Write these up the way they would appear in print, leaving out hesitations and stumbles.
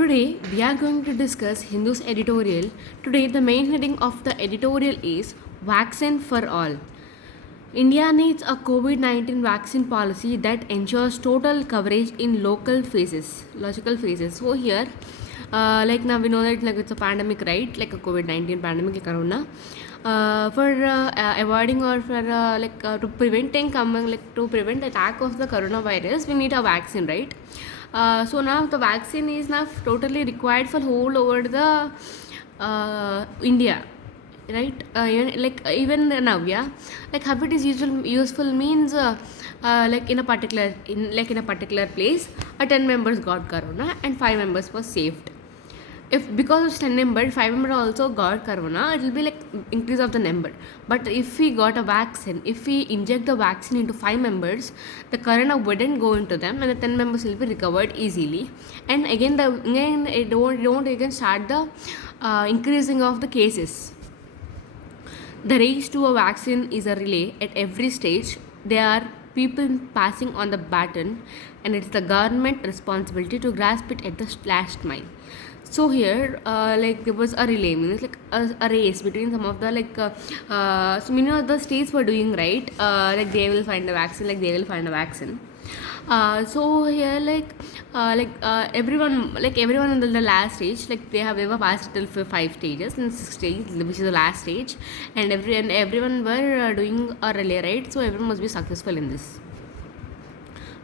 Today we are going to discuss Hindu's editorial. Today the main heading of the editorial is Vaccine for All. India needs a COVID-19 vaccine policy that ensures total coverage in logical phases. So here, like now we know that like it's a pandemic, right? Like a COVID-19 pandemic, like corona. For avoiding or for to preventing coming to prevent attack of the coronavirus, we need a vaccine, right? So now the vaccine is now totally required for whole over the India, right? Even now, yeah, like how it is useful means like in a particular place, 10 members got corona and 5 members were saved. If because of 10 member 5 member also got corona, it will be like increase of the number. But if we got a vaccine, if we inject the vaccine into 5 members, the corona wouldn't go into them and the 10 members will be recovered easily. And again it don't again start the increasing of the cases. The race to a vaccine is a relay at every stage. There are people passing on the baton, and it's the government responsibility to grasp it at the last mile. So here, like there was a relay, means like a race between some of the so many of the states were doing right. Like they will find a vaccine, like they will find a vaccine. So here everyone in the last stage, like they have ever passed till 5 stages, and 6 stage which is the last stage, and everyone were doing a relay, right? So everyone must be successful in this.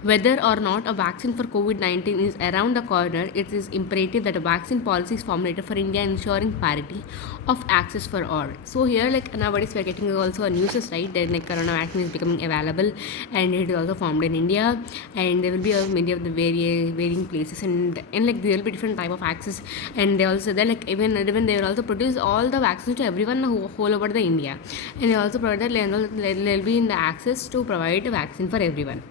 Whether or not a vaccine for COVID-19 is around the corner, it is imperative that a vaccine policy is formulated for India, ensuring parity of access for all. So here, like nowadays, we are getting also a news, right? That like corona vaccine is becoming available, and it is also formed in India, and there will be many of the varying places, and like there will be different type of access, and they also they like even they will also produce all the vaccines to everyone whole over the India, and they also provide that there will be in the access to provide a vaccine for everyone.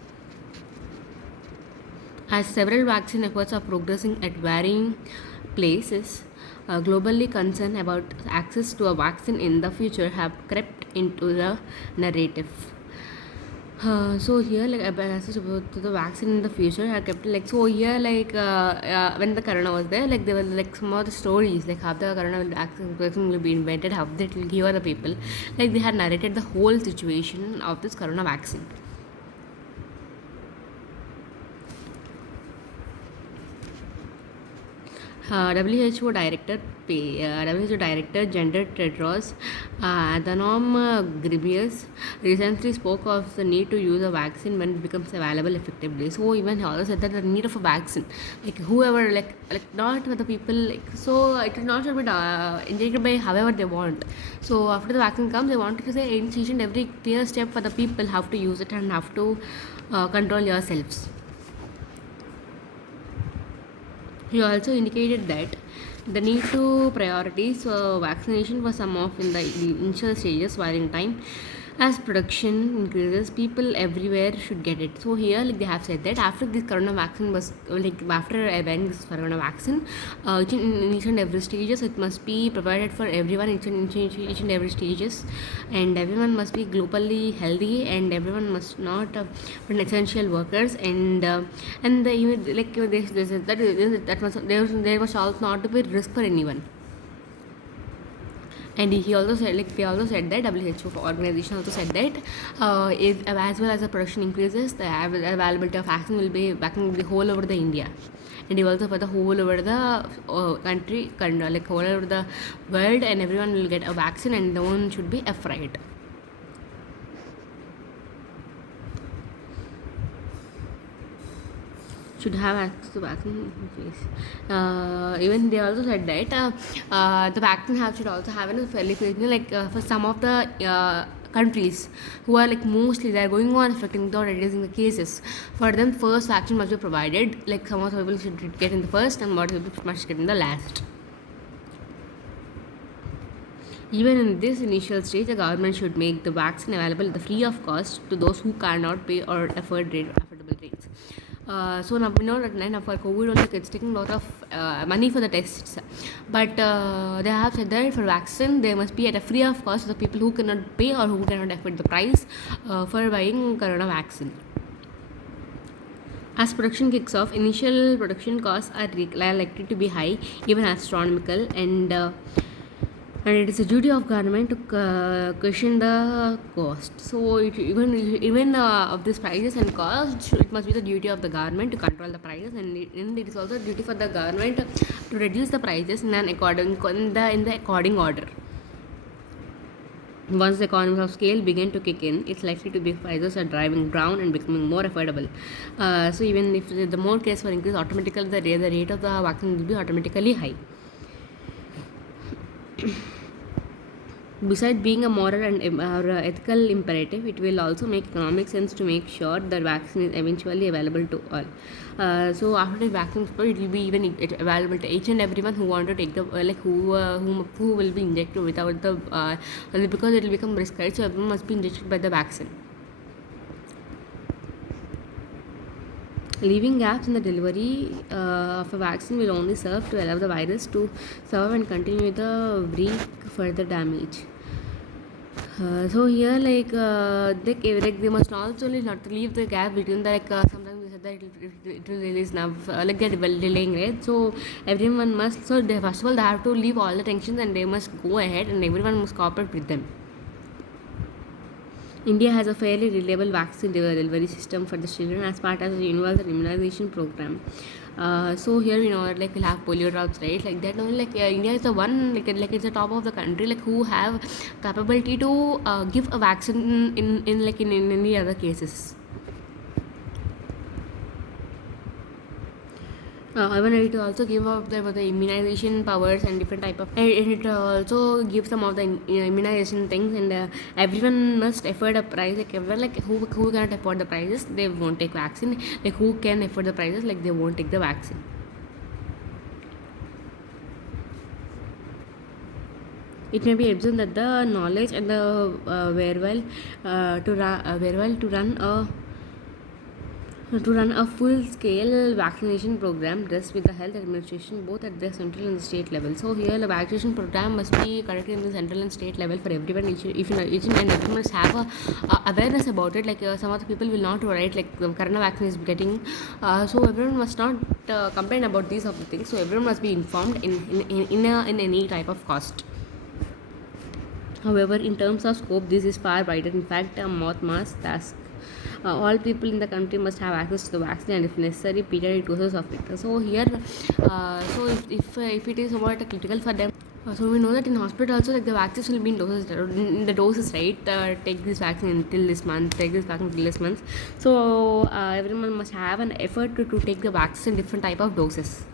As several vaccine efforts are progressing at varying places, globally concern about access to a vaccine in the future have crept into the narrative. So here, like access to the vaccine in the future have kept like so here when the corona was there, like there were like some of the stories like how the corona vaccine will be invented, how it will cure the people, like they had narrated the whole situation of this corona vaccine. WHO Director WHO Director Gender Tedros Adhanom Ghebreyesus recently spoke of the need to use a vaccine when it becomes available effectively. So even he also said that the need of a vaccine, like whoever like not for the people, like so it is not should be injected by however they want. So after the vaccine comes, they wanted to say each and every clear step for the people how to use it and how to control yourselves. He also indicated that the need to prioritize vaccination for some of in the initial stages, while in time as production increases, people everywhere should get it. So here, like they have said that after this corona vaccine was like after having this corona vaccine, in each and every stages it must be provided for everyone each and every stages, and everyone must be globally healthy, and everyone must not be essential workers, and the even like that must there must also not to be risk for anyone. And he also said like they also said that WHO organization also said that if as well as the production increases, the availability of vaccine will be back in the whole over the India, and also for the whole over the country like whole over the world, and everyone will get a vaccine and no one should be afraid. Should have access to vaccine face. Even they also said that the vaccine should also have a fairly like for some of the countries who are like mostly they are going on affecting without reducing the cases. For them, first vaccine must be provided. Like some of the people should get in the first, and what people must get in the last. Even in this initial stage, the government should make the vaccine available at the free of cost to those who cannot pay or afford affordable rates. So now we know that now for COVID only it's taking a lot of money for the tests, but they have said that for vaccine they must be at a free of cost to the people who cannot pay or who cannot afford the price for buying corona vaccine. As production kicks off, initial production costs are likely to be high, even astronomical, and it is the duty of government to cushion the cost. So even of these prices and costs, it must be the duty of the government to control the prices, and it is also duty for the government to reduce the prices in the according order. Once the economies of scale begin to kick in, it's likely to be prices are driving down and becoming more affordable. So even if the more cases were increased, automatically the rate of the vaccine will be automatically high. Besides being a moral and or ethical imperative, it will also make economic sense to make sure that vaccine is eventually available to all. So after the vaccine, it will be available to each and everyone who want to take the who will be injected without the because it will become prescribed. So everyone must be injected by the vaccine. Leaving gaps in the delivery of a vaccine will only serve to allow the virus to survive and continue the wreak further damage. So here, they must also not leave the gap between the sometimes we said that it will release now like that well delaying, right? So everyone must, so they, first of all they have to leave all the tensions and they must go ahead and everyone must cooperate with them. India has a fairly reliable vaccine delivery system for the children as part of the universal immunization program. So here we know like we'll have polio drops, right? Like that only India is the one like it's the top of the country like who have capability to give a vaccine in any other cases. Even it also give up the immunization powers and different type of, and it also gives some of the immunization things, and everyone must afford a price, like everyone like who cannot afford the prices they won't take vaccine, like who can afford the prices like they won't take the vaccine. It may be assumed that the knowledge and the wherewithal to run a full-scale vaccination program rests with the health administration both at the central and state level. So here the vaccination program must be conducted in the central and state level for everyone. Each and everyone must have a awareness about it. Like some of the people will not write like the corona vaccine is getting. So everyone must not complain about these of the things. So everyone must be informed in any type of cost. However, in terms of scope, this is far wider. In fact, a mass task. All people in the country must have access to the vaccine and if necessary periodic doses of it. So here so if it is somewhat critical for them, so we know that in hospital also like the vaccines will be in the doses, right? Take this vaccine until this month, take this vaccine until this month. So everyone must have an effort to take the vaccine different type of doses.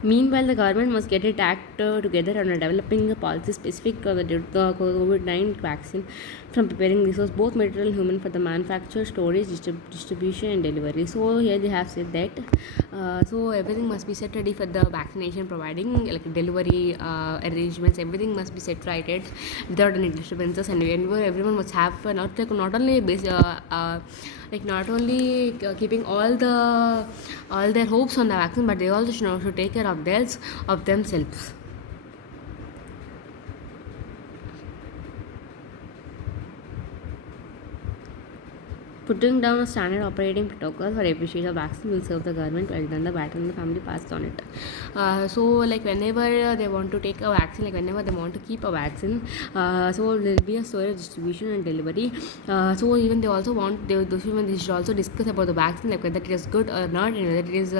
Meanwhile, the government must get its act together on developing a policy specific to the COVID-19 vaccine, from preparing resources, both material and human, for the manufacture, storage, distribution, and delivery. So here they have said that so everything must be set ready for the vaccination, providing like delivery arrangements. Everything must be set right without any disturbances, and everyone must have not only not only keeping all their hopes on the vaccine, but they also should take care of themselves. Putting down a standard operating protocol for every stage of vaccine will serve the government well. Then the battle and the family passed on it. So like whenever they want to take a vaccine, like whenever they want to keep a vaccine, so there will be a storage, distribution, and delivery. So even they also want those women they should also discuss about the vaccine, like whether it is good or not, and whether it is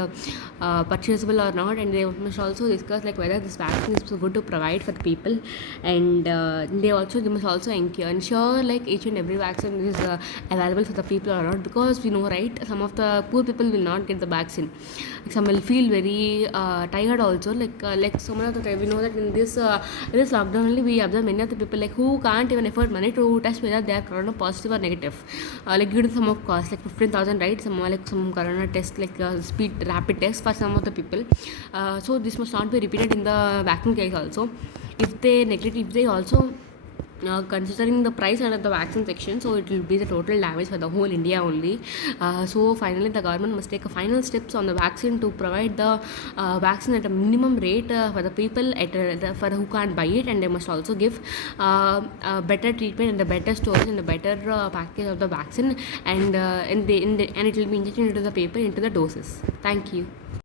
purchasable or not, and they must also discuss like whether this vaccine is good to provide for the people, and they must also ensure like each and every vaccine is available for the people or not, because we know, right, some of the poor people will not get the vaccine. Some will feel very tired also, like so many of the time we know that in this lockdown only we observe many of the people like who can't even afford money to test whether they are corona positive or negative, like due to some of cost like 15,000, right, some corona test like speed rapid test for some of the people. So this must not be repeated in the vaccine case also. If they neglect, if they also considering the price under the vaccine section, so it will be the total damage for the whole India only. So finally, the government must take a final steps on the vaccine to provide the vaccine at a minimum rate for the people for who can't buy it, and they must also give a better treatment and the better storage and the better package of the vaccine, and and it will be injected into the paper into the doses. Thank you.